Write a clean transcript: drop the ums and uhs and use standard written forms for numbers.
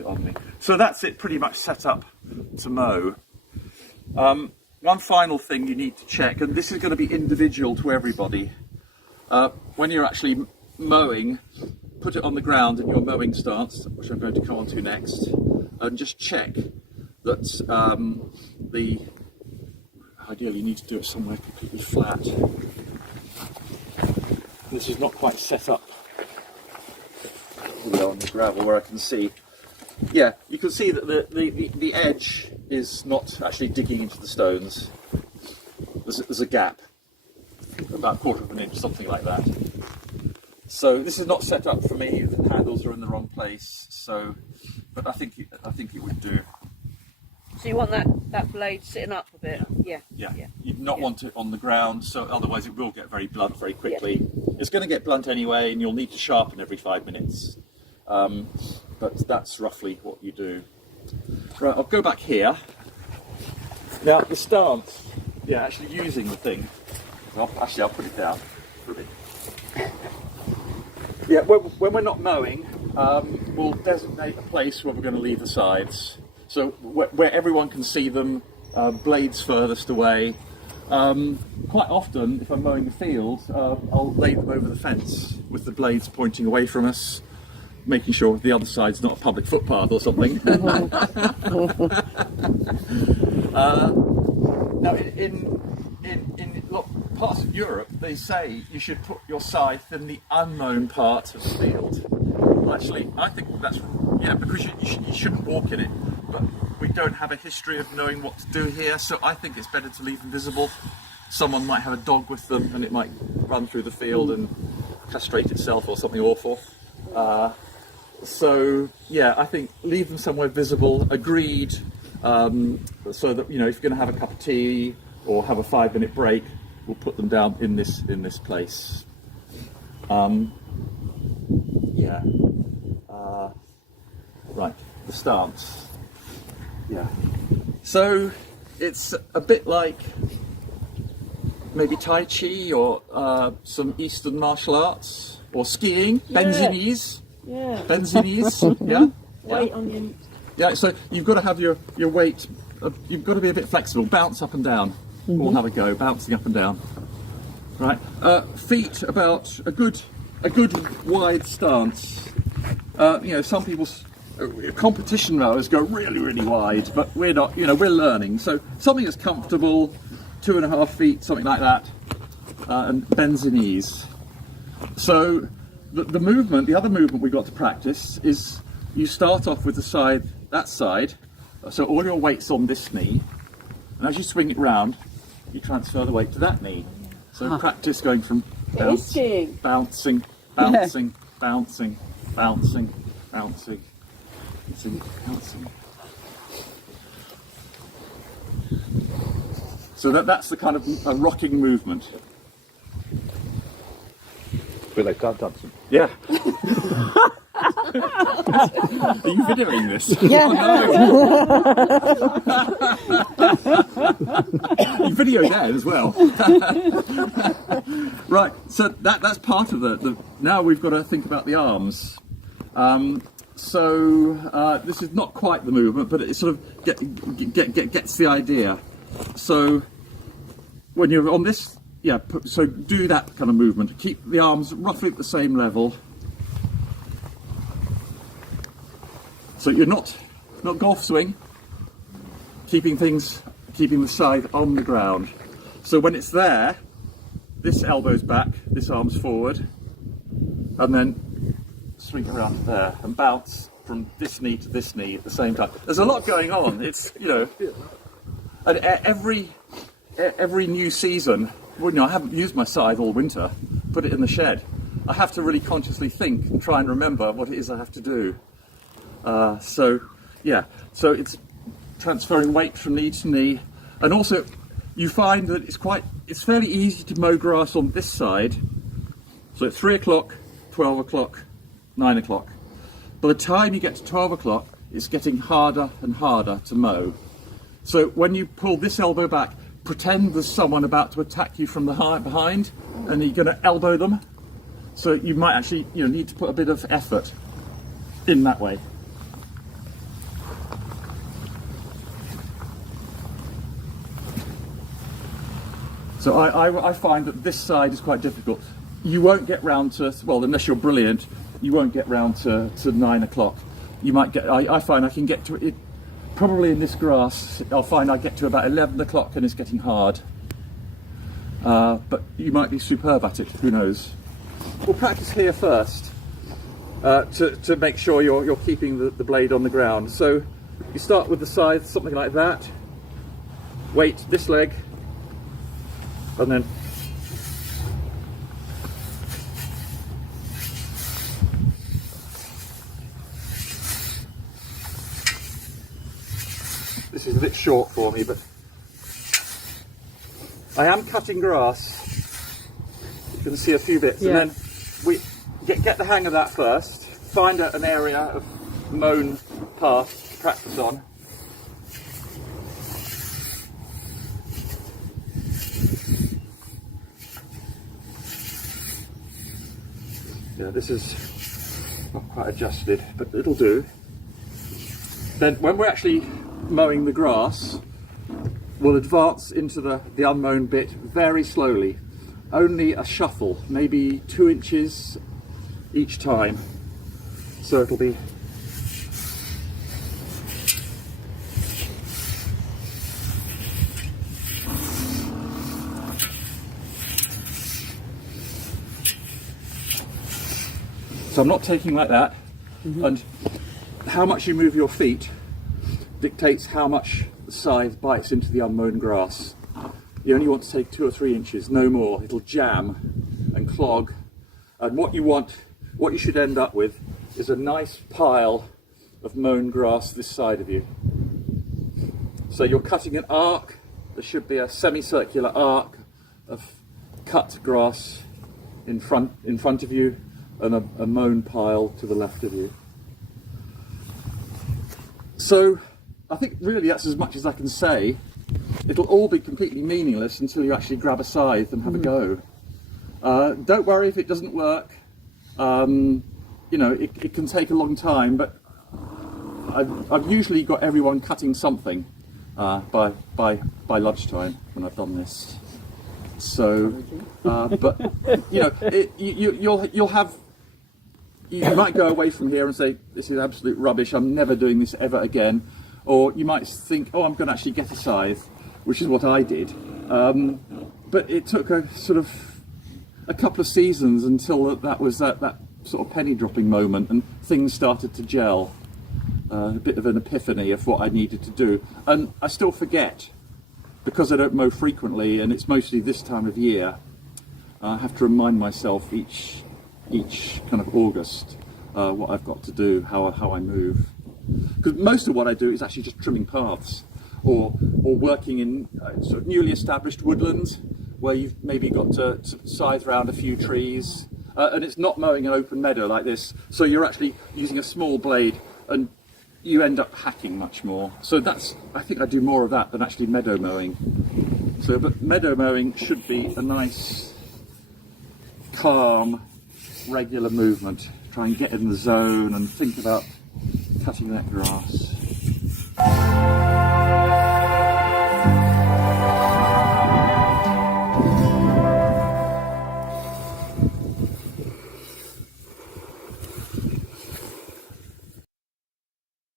put it on me. So that's it, pretty much set up to mow. One final thing you need to check, and this is going to be individual to everybody. When you're actually mowing, put it on the ground in your mowing stance, which I'm going to come on to next, and just check that ideally you need to do it somewhere completely flat. This is not quite set up on the gravel where I can see. Yeah, you can see that the edge is not actually digging into the stones. There's a gap, about 1/4 of an inch, something like that. So this is not set up for me. The handles are in the wrong place. So, but I think it would do. So you want that blade sitting up a bit? Yeah. You'd not want it on the ground, so otherwise it will get very blunt very quickly. It's going to get blunt anyway, and you'll need to sharpen every 5 minutes. But that's roughly what you do. Right, I'll go back here. Now the stance, actually using the thing. I'll put it down for a bit. Yeah, when we're not mowing, we'll designate a place where we're going to leave the scythes. So where everyone can see them, blades furthest away. Quite often, if I'm mowing the field, I'll lay them over the fence with the blades pointing away from us, making sure the other side's not a public footpath or something. Now, in parts of Europe, they say you should put your scythe in the unknown part of the field. Well, actually, I think that's, because you shouldn't walk in it, but we don't have a history of knowing what to do here, so I think it's better to leave them visible. Someone might have a dog with them and it might run through the field and castrate itself or something awful. So I think leave them somewhere visible, agreed, so that, if you're going to have a cup of tea or have a 5-minute break, we'll put them down in this place. Right, the stance. So it's a bit like maybe Tai Chi or some Eastern martial arts or skiing, bends your knees. Yeah. Bends your knees. Yeah. Weight on your. Yeah. So you've got to have your weight. You've got to be a bit flexible. Bounce up and down. All have a go. Bouncing up and down. Right. Feet about a good wide stance. Some people. Competition rowers go really wide, but we're not. We're learning. So something that's comfortable, 2.5 feet, something like that, and bends the knees. So the other movement we've got to practice is you start off with that side, so all your weight's on this knee, and as you swing it round, you transfer the weight to that knee. So practice going from bouncing, bouncing. So that's the kind of a rocking movement. A bit like tap dancing. Yeah. Are you videoing this? Yeah. You video that as well. Right. So that's part of the. Now we've got to think about the arms. So this is not quite the movement, but it sort of gets the idea. So when you're on this, so do that kind of movement. Keep the arms roughly at the same level. So you're not golf swing. Keeping the scythe on the ground. So when it's there, this elbow's back, this arm's forward, and then swing around to there and bounce from this knee to this knee at the same time. There's a lot going on. It's and every new season. Well, I haven't used my scythe all winter. Put it in the shed. I have to really consciously think and try and remember what it is I have to do. So it's transferring weight from knee to knee, and also you find that it's fairly easy to mow grass on this side. So at 3 o'clock, 12 o'clock, 9 o'clock. By the time you get to 12 o'clock, it's getting harder and harder to mow. So when you pull this elbow back, pretend there's someone about to attack you from behind, and you're going to elbow them. So you might actually need to put a bit of effort in that way. So I find that this side is quite difficult. You won't get round to, well, unless you're brilliant, you won't get round to 9 o'clock. You might get, I find I can get to it, probably in this grass, I'll find I get to about 11 o'clock and it's getting hard. But you might be superb at it, who knows. We'll practice here first to make sure you're keeping the blade on the ground. So you start with the scythe, something like that. Weight this leg, and then this is a bit short for me, but I am cutting grass. You can see a few bits, yeah. and then we get the hang of that first. Find an area of mown path to practice on. Yeah, this is not quite adjusted, but it'll do. Then when we're actually mowing the grass, we'll advance into the unmown bit very slowly. Only a shuffle, maybe 2 inches each time. So it'll be so I'm not taking like that, and how much you move your feet dictates how much the scythe bites into the unmown grass. You only want to take 2 or 3 inches, no more. It'll jam and clog, and what you should end up with is a nice pile of mown grass this side of you. So you're cutting an arc. There should be a semicircular arc of cut grass in front of you, and a mown pile to the left of you. So I think really that's as much as I can say. It'll all be completely meaningless until you actually grab a scythe and have a go. Don't worry if it doesn't work. You know, it can take a long time, but I've usually got everyone cutting something by lunchtime when I've done this. So, but you know, you'll have. You might go away from here and say, this is absolute rubbish, I'm never doing this ever again. Or you might think, oh, I'm going to actually get a scythe, which is what I did. But it took a couple of seasons until that was that sort of penny dropping moment, and things started to gel. A bit of an epiphany of what I needed to do. And I still forget, because I don't mow frequently, and it's mostly this time of year. I have to remind myself each kind of August what I've got to do, how I move. Because most of what I do is actually just trimming paths, or working in sort of newly established woodlands where you've maybe got to scythe round a few trees, and it's not mowing an open meadow like this, so you're actually using a small blade and you end up hacking much more. So I think I do more of that than actually meadow mowing. So, but meadow mowing should be a nice, calm, regular movement. Try and get in the zone and think about cutting that grass.